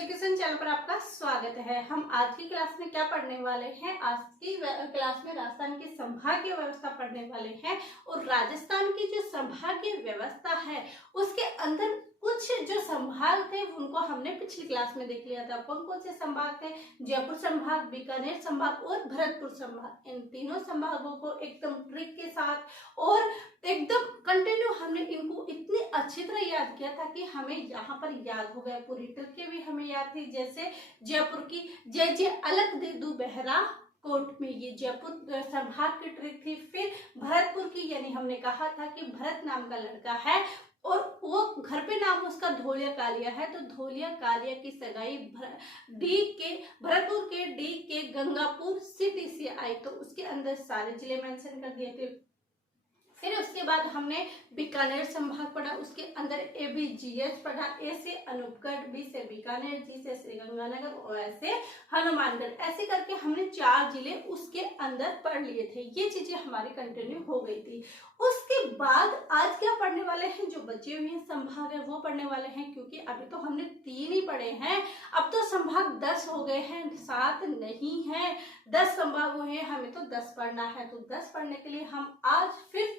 Education channel पर आपका स्वागत है। हम आज की क्लास में क्या पढ़ने वाले हैं? आज की क्लास में राजस्थान की संभागीय व्यवस्था पढ़ने वाले हैं और राजस्थान की जो संभागीय व्यवस्था है उसके अंदर कुछ जो संभाग थे उनको हमने पिछली क्लास में देख लिया था। कौन कौन से संभाग थे? जयपुर संभाग, बीकानेर संभाग और भरतपुर संभाग। इन तीनों संभागों को एकदम ट्रिक के साथ और एकदम कंटिन्यू हमने इनको इतनी अच्छी तरह याद किया था कि हमें यहाँ पर याद हो गया। पूरी ट्रिक भी हमें याद थी। जैसे जयपुर की जय जय अलग दे दू बहरा कोट में, ये जयपुर संभाग की ट्रिक थी। फिर भरतपुर की, यानी हमने कहा था कि भरत नाम का लड़का है और वो घर पे नाम उसका धोलिया कालिया है, तो धोलिया कालिया की सगाई भरतपुर के डी के गंगापुर सिटी से आई। तो उसके अंदर सारे जिले मेंशन कर दिए थे। फिर उसके बाद हमने बीकानेर संभाग पढ़ा, उसके अंदर ABGS पढ़ा। ए से अनूपगढ़, बी से बीकानेर, जी से श्रीगंगानगर और ऐसे हनुमानगढ़। ऐसे करके हमने 4 जिले उसके अंदर पढ़ लिए थे। ये चीजें हमारी कंटिन्यू हो गई थी। उसके बाद आज क्या पढ़ने वाले हैं? जो बचे हुए संभाग है वो पढ़ने वाले हैं, क्योंकि अभी तो हमने 3 ही पढ़े हैं। अब तो संभाग 10 हो गए हैं, 7 नहीं है, 10 संभाग हुए हैं। हमें तो 10 पढ़ना है, तो 10 पढ़ने के लिए हम आज फिर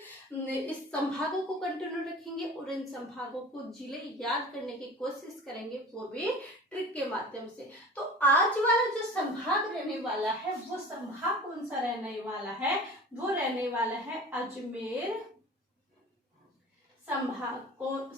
इस संभागों को कंटिन्यू रखेंगे और इन संभागों को जिले याद करने की कोशिश करेंगे, वो भी ट्रिक के माध्यम से। तो आज वाला जो संभाग रहने वाला है वो संभाग कौन सा रहने वाला है? वो रहने वाला है अजमेर संभाग। कौन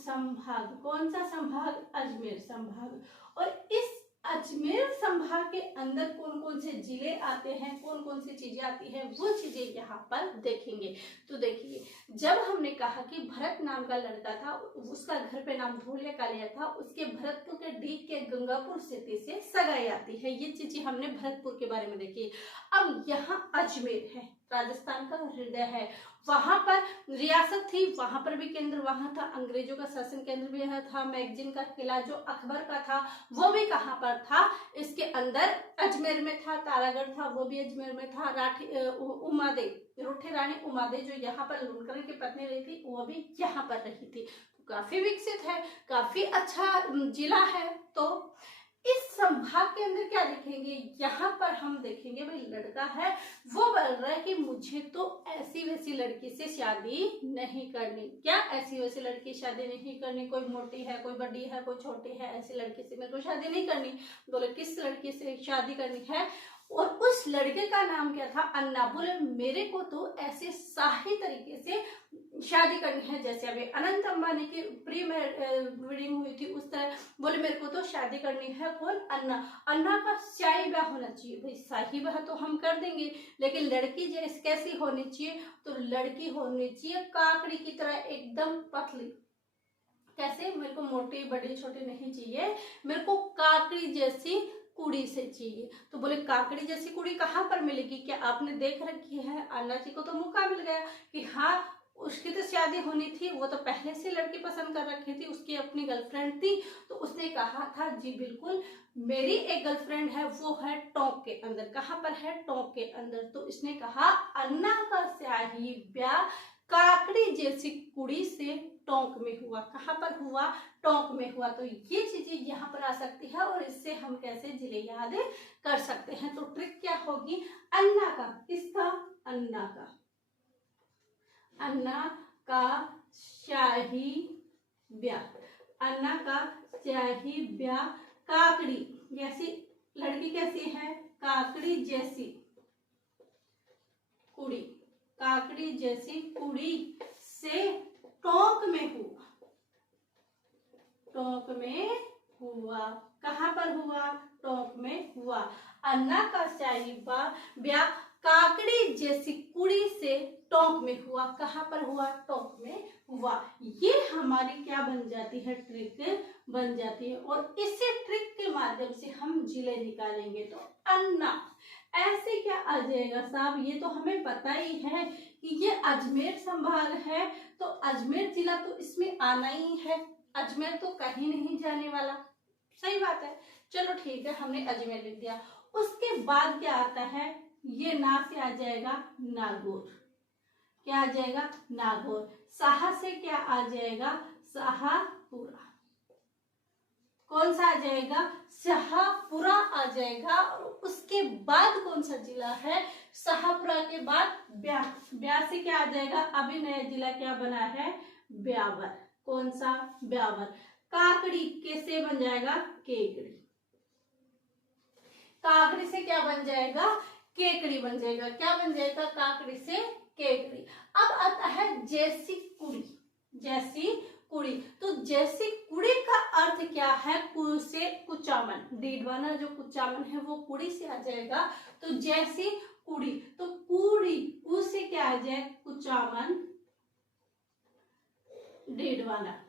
सा संभाग? अजमेर संभाग। और इस अजमेर संभाग के अंदर कौन कौन से जिले आते हैं, कौन कौन सी चीजें आती हैं, वो चीजें यहाँ पर देखेंगे। तो देखिए, जब हमने कहा कि भरत नाम का लड़का था, उसका घर पे नाम धोलिया कालिया था, उसके भरतपुर के डी के गंगापुर सिटी से सगाई आती है। ये चीजें हमने भरतपुर के बारे में देखी। अब यहाँ अजमेर है, राजस्थान का हृदय है। वहां पर रियासत थी, वहां पर भी केंद्र वहां था, अंग्रेजों का शासन केंद्र भी था। मैगजीन का किला जो अकबर का था वो भी कहाँ पर था? इसके अंदर अजमेर में था। तारागढ़ था, वो भी अजमेर में था। रूठे रानी उमादे जो यहाँ पर लूणकरण की पत्नी रही थी, वो भी यहाँ पर रही थी। तो काफी विकसित है, काफी अच्छा जिला है। तो इस संभाग के अंदर क्या देखेंगे? यहाँ पर हम देखेंगे भाई लड़का है, वो बोल रहा है कि मुझे तो ऐसी वैसी लड़की से शादी नहीं करनी। क्या ऐसी वैसी लड़की शादी नहीं करनी? कोई मोटी है, कोई बड़ी है, कोई छोटी है, ऐसी लड़की से मेरे को शादी नहीं करनी। बोले किस लड़की से शादी करनी है? और उस लड़के का नाम क्या था? अन्ना। बोले मेरे को तो ऐसे शाही तरीके से शादी करनी है, जैसे अभी अनंत अंबानी की प्री वेडिंग हुई थी उस तरह। बोले मेरे को तो शादी करनी है कौन? अन्ना। अन्ना का शाही ब्याह होना चाहिए। भाई शाही ब्याह तो हम कर देंगे, लेकिन लड़की जैसे कैसी होनी चाहिए? तो लड़की होनी चाहिए काकड़ी की तरह एकदम पतली। कैसे? मेरे को मोटी बड़ी छोटी नहीं चाहिए, मेरे को काकड़ी जैसी कुड़ी से चाहिए। तो बोले काकड़ी जैसी कुड़ी कहाँ पर मिलेगी? क्या आपने देख रखी है? अन्ना जी को तो मौका मिल गया कि हाँ उसकी तो शादी होनी थी, वो तो पहले से लड़की पसंद कर रखी थी, उसकी अपनी गर्लफ्रेंड थी। तो उसने कहा था जी बिल्कुल मेरी एक गर्लफ्रेंड है, वो है टोंक के अंदर। कहाँ पर है? टोंक के अंदर। तो इसने कहा अन्ना का शाही ब्याह काकड़ी जैसी कुड़ी से टोंक में हुआ। कहाँ पर हुआ? टोंक में हुआ। तो ये चीजें यहाँ पर आ सकती है और इससे हम कैसे जिले याद कर सकते हैं। तो ट्रिक क्या होगी? अन्ना का, किसका? अन्ना का, अन्ना का शाही ब्याह। अन्ना का शाही ब्याह काकड़ी जैसी लड़की कैसी है? काकड़ी जैसी कुड़ी, काकड़ी जैसी कुड़ी से टोंक में हुआ। टोंक में हुआ। कहाँ पर हुआ? टोंक में हुआ। अन्ना का शाही ब्याह काकड़ी जैसी कुड़ी से टोंक में हुआ। कहाँ पर हुआ? टोंक में हुआ। ये हमारी क्या बन जाती है? ट्रिक बन जाती है। और इसी ट्रिक के माध्यम से हम जिले निकालेंगे। तो अन्ना ऐसे क्या आ जाएगा साहब? ये तो हमें पता ही है कि ये अजमेर संभाग है, तो अजमेर जिला तो इसमें आना ही है। अजमेर तो कहीं नहीं जाने वाला। सही बात है, चलो ठीक है, हमने अजमेर लिख दिया। उसके बाद क्या आता है? ये ना से आ जाएगा नागौर। क्या आ जाएगा? नागौर। साहा से क्या आ जाएगा? शाहपुरा। कौन सा आ जाएगा, शाहपुरा आ जाएगा। और उसके बाद कौन सा जिला है, शाहपुरा के बाद ब्यास से क्या आ जाएगा, अभी नया जिला क्या बना है, ब्यावर। कौन सा, ब्यावर। काकड़ी कैसे बन जाएगा, केकड़ी। काकड़ी से क्या बन जाएगा, केकड़ी बन जाएगा। क्या बन जाएगा, काकड़ी से केकड़ी। अब आता है जैसी कुड़ी। जैसी कुड़ी, तो जैसी कुड़ी का अर्थ क्या है, कु से कुचामन, डीडवाना जो कुचामन है वो कुड़ी से आ जाएगा। तो जैसी कुड़ी, तो कुड़ी कु से क्या आ जाए, कुचामन, डीडवाना।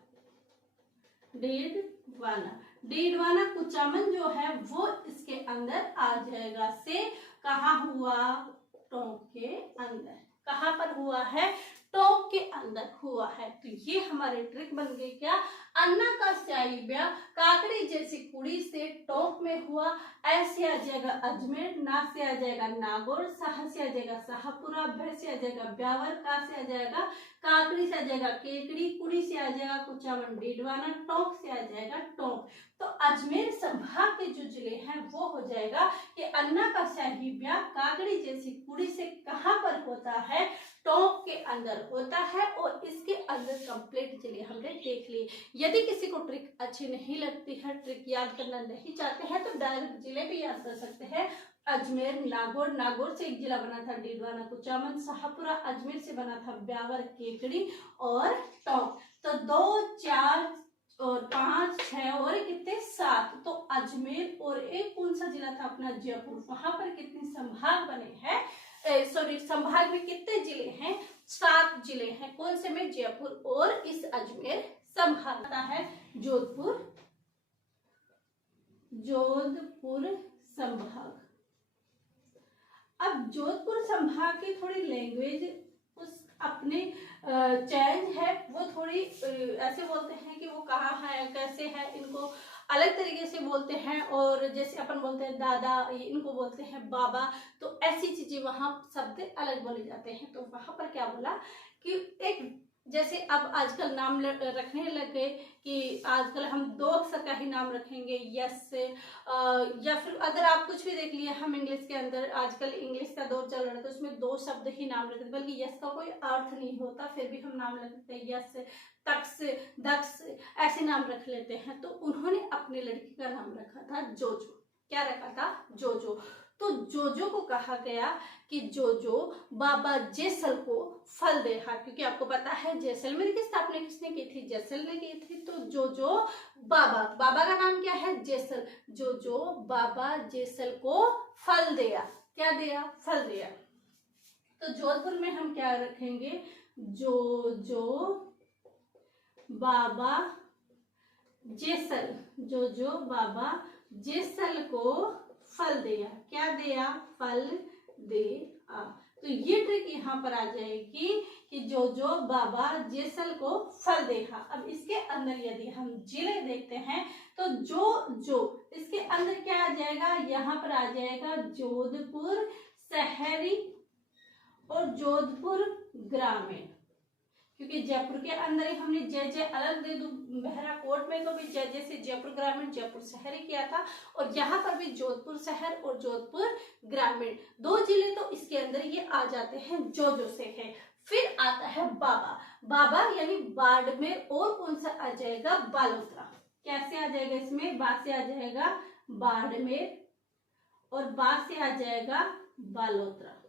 डीडवाना, डीडवाना कुचामन जो है वो इसके अंदर आ जाएगा। से कहाँ हुआ, टोंक के अंदर। कहाँ पर हुआ है, टोंक के अंदर हुआ है। तो ये हमारे ट्रिक बन गई क्या, अन्ना का स्याही ब्याह काकड़ी जैसी कुड़ी से टोंक में हुआ। ऐसे आ जाएगा अजमेर, ना से आ जाएगा नागौर, शाह से आ जाएगा शाहपुरा, भै से आ जाएगा ब्यावर, का से आ जाएगा काकड़ी से आ जाएगा केकड़ी, कुड़ी से आ जाएगा कुचामन डीडवाना, टोंक से आ जाएगा टोंक। तो अजमेर संभाग के जो जिले हैं वो हो जाएगा कि अन्ना का शाही ब्याह काकड़ी जैसी कुड़ी से कहाँ पर होता है, टोंक के अंदर होता है। और इसके अंदर कंप्लीट जिले हमने देख लिए। यदि किसी को ट्रिक अच्छी नहीं लगती है, ट्रिक याद करना नहीं चाहते हैं, तो डायरेक्ट जिले भी याद कर सकते हैं। अजमेर, नागौर, नागौर से एक जिला बना था डीडवाना कुचामन, शाहपुरा, अजमेर से बना था ब्यावर, केकड़ी और टोंक। तो 2, 4 और 5, 6 और कितने, 7। तो अजमेर और एक कौन सा जिला था अपना, जयपुर। वहां पर कितने संभाग बने हैं, सॉरी संभाग में कितने जिले हैं, 7 जिले हैं। कौन से में, जयपुर और इस अजमेर संभाग आता है जोधपुर, जोधपुर संभाग। अब जोधपुर संभाग की थोड़ी लैंग्वेज उस अपने चेंज है, वो थोड़ी ऐसे बोलते हैं कि वो कहाँ है, कैसे है, इनको अलग तरीके से बोलते हैं। और जैसे अपन बोलते हैं दादा, इनको बोलते हैं बाबा। तो ऐसी चीजें वहां शब्द अलग बोले जाते हैं। तो वहां पर क्या बोला कि एक जैसे अब आजकल नाम रखने लग गए कि आजकल हम 2 अक्षर का ही नाम रखेंगे, यस या फिर अगर आप कुछ भी देख लिए, हम इंग्लिश के अंदर आजकल इंग्लिश का दौर चल रहा है, तो उसमें 2 शब्द ही नाम रखते हैं, बल्कि यस का कोई अर्थ नहीं होता, फिर भी हम नाम रखते हैं, यस, तक्स, दक्ष, ऐसे नाम रख लेते हैं। तो उन्होंने अपनी लड़की का नाम रखा था जोजो। क्या रखा था, जोजो। तो जोजो को कहा गया कि जोजो बाबा जैसल को फल देहा, क्योंकि आपको पता है जैसलमेर की स्थापना किसने की थी, जैसल ने की थी। तो जोजो बाबा, बाबा का नाम क्या है, जैसल, जोजो बाबा जैसल को फल दिया। क्या दिया, फल दिया। तो जोधपुर में हम क्या रखेंगे, जोजो बाबा जैसल, जोजो बाबा जैसल को फल दिया। क्या दिया, फल दे आ। तो ये ट्रिक यहाँ पर आ जाएगी कि जोजो बाबा जैसल को फल देहा। अब इसके अंदर यदि हम जिले देखते हैं तो जो इसके अंदर क्या आ जाएगा, यहाँ पर आ जाएगा जोधपुर शहरी और जोधपुर ग्रामीण, क्योंकि जयपुर के अंदर ही हमने जय अलग दे दो, बहरा कोट में तो भी जय से जयपुर ग्रामीण, जयपुर शहरी किया था। और यहाँ पर भी जोधपुर शहर और जोधपुर ग्रामीण 2 जिले तो इसके अंदर ये आ जाते हैं, जो से है। फिर आता है बाबा, बाबा यानी बाड़मेर, और कौन सा आ जाएगा, बालोतरा। कैसे आ जाएगा, इसमें बा से आ जाएगा बाड़मेर और बा से आ जाएगा बालोतरा।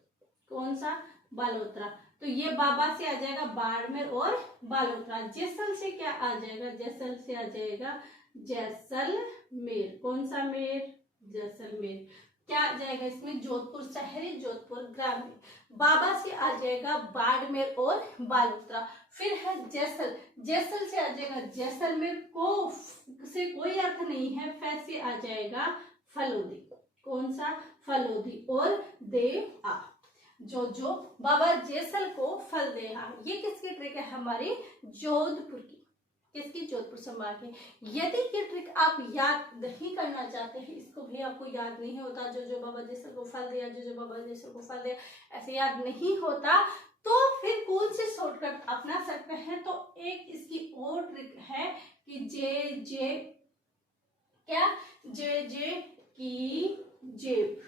कौन सा, बालोतरा। तो ये बाबा से आ जाएगा बाड़मेर और बालोतरा। जैसल से क्या आ जाएगा, जैसल से आ जाएगा जैसलमेर। कौन सा मेर, जैसलमेर। क्या आ जाएगा इसमें, जोधपुर शहरी, जोधपुर ग्रामीण। बाबा से आ जाएगा बाड़मेर और बालोतरा। फिर है जैसल, जैसल से आ जाएगा जैसलमेर, को से कोई अर्थ नहीं है, फै से आ जाएगा फलोदी। कौन सा, फलोदी। और देव आ, जो बाबा जैसल को फल दे। ये किसकी ट्रिक है, हमारी जोधपुर की। किसकी, जोधपुर संभाग की। यदि ये ट्रिक आप याद नहीं करना चाहते हैं, इसको भी आपको याद नहीं होता, जो बाबा जैसल को फल दिया, जो बाबा जैसल को फल दिया, ऐसे याद नहीं होता, तो फिर कौन से शॉर्टकट अपना सकते हैं। तो एक इसकी और ट्रिक है कि जे जे जे की जेब,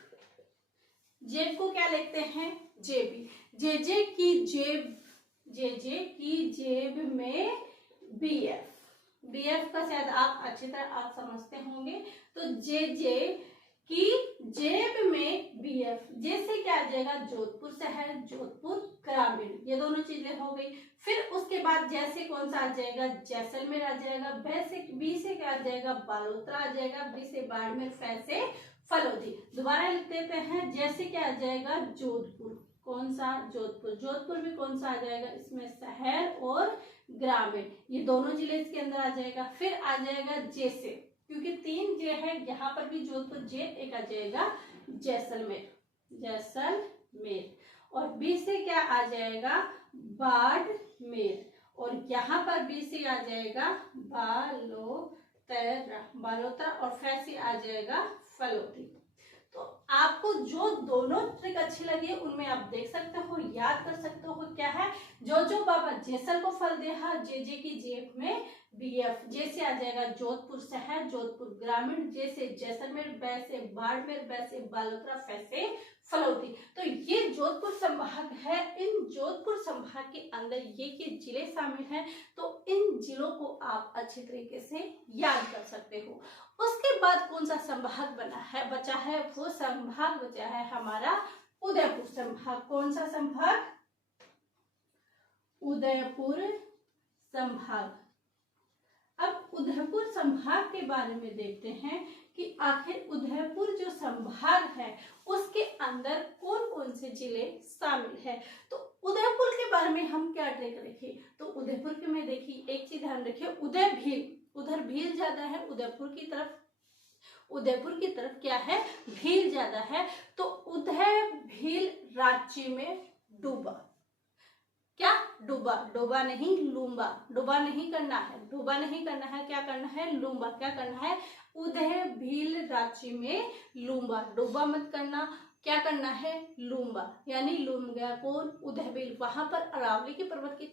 जेब को क्या लिखते हैं? जेबी। जे जे की जेब, जे जे की जेब में बीएफ, बीएफ का शायद आप अच्छी तरह आप समझते होंगे। तो जे जे की जेब में बीएफ, जैसे क्या आ जाएगा? जोधपुर शहर, जोधपुर ग्रामीण, ये दोनों चीजें हो गई। फिर उसके बाद जैसे कौन सा आ जाएगा? जैसलमेर आ जाएगा। बी से क्या आ जाएगा? बालोतरा आ जाएगा। बी से बाड़मेर, फै से फलोदी। दोबारा लिख देते हैं, जैसे क्या आ जाएगा? जोधपुर, कौन सा? जोधपुर। जोधपुर में कौन सा आ जाएगा? इसमें शहर और ग्रामीण, ये दोनों जिले इसके अंदर आ जाएगा। फिर आ जाएगा जैसे, क्योंकि 3 जे है, यहाँ पर भी जोधपुर जे, एक आ जाएगा जैसलमेर, जैसलमेर। और बी से क्या आ जाएगा? बाड़मेर। और यहाँ पर बी से आ जाएगा बालोतरा, बालोतरा। और फै से आ जाएगा फलोदी। तो आपको जो दोनों ट्रिक अच्छी लगी उनमें आप देख सकते हो, याद कर सकते हो। क्या है? जो जो बाबा जैसल को फल देहा, जे जे की जेब में बीएफ, जैसे आ जाएगा जोधपुर शहर, जोधपुर ग्रामीण, जैसे जैसलमेर, वैसे बाड़मेर, वैसे बालोतरा, वैसे फलोदी। तो ये जोधपुर संभाग है। इन जोधपुर संभाग के अंदर ये जिले शामिल हैं। तो इन जिलों को आप अच्छी तरीके से याद कर सकते हो। उसके बाद कौन सा संभाग बचा है? वो संभाग बचा है हमारा उदयपुर संभाग। कौन सा संभाग? उदयपुर संभाग। अब उदयपुर संभाग के बारे में देखते हैं कि आखिर उदयपुर जो संभाग है उसके अंदर कौन कौन से जिले शामिल है। तो उदयपुर के बारे में हम क्या ट्रिक रखें? तो उदयपुर के में देखिए, एक चीज ध्यान रखिए, उदय भील, उधर भील ज्यादा है, उदयपुर की तरफ क्या है? भील ज्यादा है। तो उदय भील रांची में डूबा, क्या? डूबा, डूबा नहीं लूंबा, डूबा नहीं करना है, डूबा नहीं करना है, क्या करना है? लूंबा। क्या करना है? उदय भील रांची में लूंबा, डूबा मत करना, क्या करना है? लूंबा, यानी लूम गया कौन? उदय भील। वहां पर अरावली के पर्वत की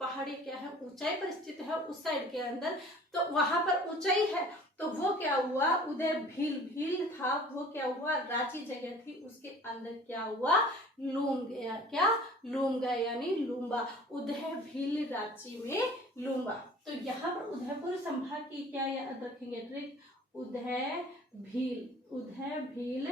पहाड़ी क्या है? ऊंचाई पर स्थित है उस साइड के अंदर, तो वहां पर ऊंचाई है। तो वो क्या हुआ? उदय भील था, वो क्या हुआ? रांची जगह थी, उसके अंदर क्या हुआ? लूम गया, क्या? लूम गया, यानी लूंबा। उदय भील रांची में लूंबा। तो यहाँ पर उदयपुर संभाग की क्या याद रखेंगे ट्रिक? उदय भील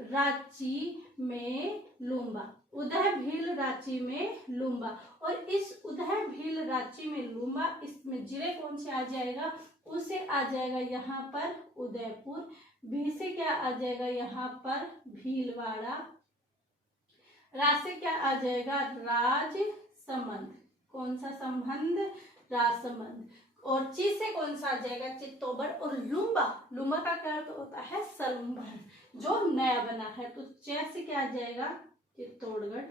रांची में लूंबा, उदय भील रांची में लूंबा। और इस उदय भील रांची में लूंबा, इसमें जिले कौन से आ जाएगा? उसे आ जाएगा यहाँ पर उदयपुर। भी से क्या आ जाएगा? यहाँ पर भीलवाड़ा। रा से क्या आ जाएगा? राजसमंद, कौन सा संबंध? राजसमंद। और ची से कौन सा आ जाएगा? चित्तौड़गढ़। और लूंबा, लूंबा का क्या अर्थ होता है? सलूंबर, जो नया बना है। तो चे से क्या आ जाएगा? चित्तौड़गढ़,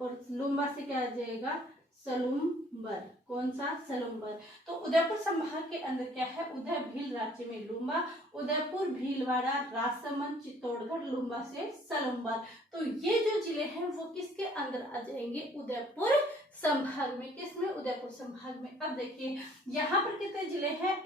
और लूंबा से क्या आ जाएगा? सलूम्बर, कौन सा? सलूम्बर। तो उदयपुर संभाग के अंदर क्या है? उदय भील रांची में लूंबा, उदयपुर, भीलवाड़ा, राजसमंद, चित्तौड़गढ़, लूंबा से सलूम्बर। तो ये जो जिले हैं वो किसके अंदर आ जाएंगे? उदयपुर संभाग में। किसमें? उदयपुर संभाग में। अब देखिए यहाँ पर कितने जिले हैं?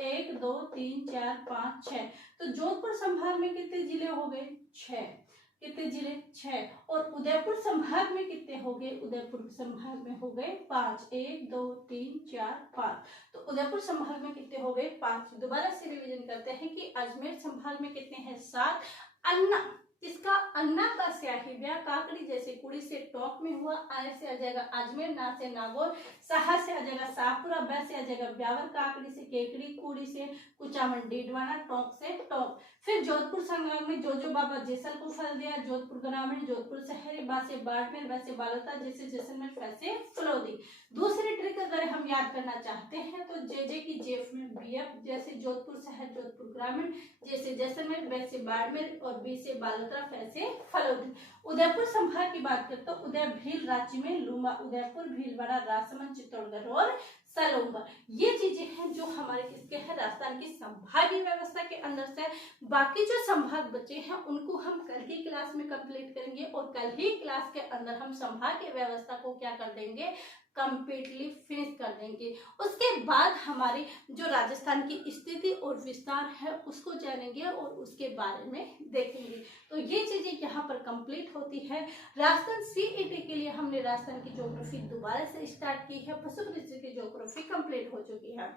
1 2 3 4 5 6। तो जोधपुर संभाग में कितने जिले हो गए? 6। कितने जिले? 6। और उदयपुर संभाग में कितने हो गए? उदयपुर संभाग में हो गए 5। 1 2 3 4 5। तो उदयपुर संभाग में कितने हो गए? 5। दोबारा से रिवीजन करते हैं कि अजमेर संभाग में कितने हैं? 7। अन्ना, इसका अन्ना का स्याही व्या काकड़ी जैसे कुड़ी से टॉप में हुआ। आय से आ जाएगा अजमेर, ना से नागौर, साहा से आ जाएगा शाहपुरा, बै से आ जाएगा ब्यावर, काकड़ी से केकड़ी, कुड़ी से कुचामन, डीडवाना, टॉप से टॉप। फिर जोधपुर संभाग में जो बाबा जैसल को फल दिया, जोधपुर ग्रामीण, जोधपुर शहरी, बा से बाड़मेर, वैसे बालोता, जैसे जैसलमेर, वैसे फलोदी। दूसरी ट्रिक अगर हम याद करना चाहते हैं तो जे की जेफ में बीएफ, जैसे जोधपुर शहर, जोधपुर ग्रामीण, जैसे जैसलमेर, वैसे बाड़मेर, और बी से बालोतरा, वैसे फलोदी। उदयपुर संभाग की बात करते तो उदय भील रांची में लूंबा, उदयपुर, भीलवाड़ा, राजसमंद, चित्तौड़गढ़ और सलूंबर। ये चीजें हैं जो हमारे किसके हैं? राजस्थान की संभागीय व्यवस्था के अंदर से। बाकी जो संभाग बचे हैं उनको हम कल ही क्लास में कंप्लीट करेंगे, और कल ही क्लास के अंदर हम संभागीय व्यवस्था को क्या कर देंगे? कंप्लीटली फिनिश कर देंगे। उसके बाद हमारी जो राजस्थान की स्थिति और विस्तार है उसको जानेंगे और उसके बारे में देखेंगे। तो ये चीजें यहाँ पर कंप्लीट होती है। राजस्थान सीईटी के लिए हमने राजस्थान की ज्योग्राफी दोबारा से स्टार्ट की है। पशु परिचय की ज्योग्राफी कंप्लीट हो चुकी है।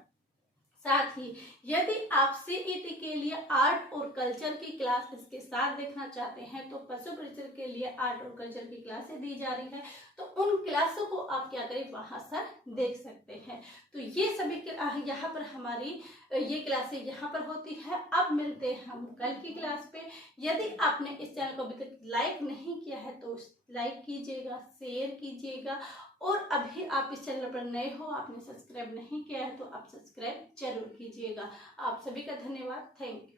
साथ ही यदि आप सीईटी के लिए आर्ट और कल्चर की क्लास इसके साथ देखना चाहते हैं तो पशु परिचय के लिए आर्ट और कल्चर की क्लासें दी जा रही है, तो उन क्लासों को आप क्या करें, वहां से देख सकते हैं। तो ये सभी यहाँ पर हमारी ये क्लासें यहाँ पर होती है। अब मिलते हैं हम कल की क्लास पे। यदि आपने इस चैनल को अभी तक लाइक नहीं किया है तो लाइक कीजिएगा, शेयर कीजिएगा, और अभी आप इस चैनल पर नए हो, आपने सब्सक्राइब नहीं किया है तो आप सब्सक्राइब जरूर कीजिएगा। आप सभी का धन्यवाद। Thank you.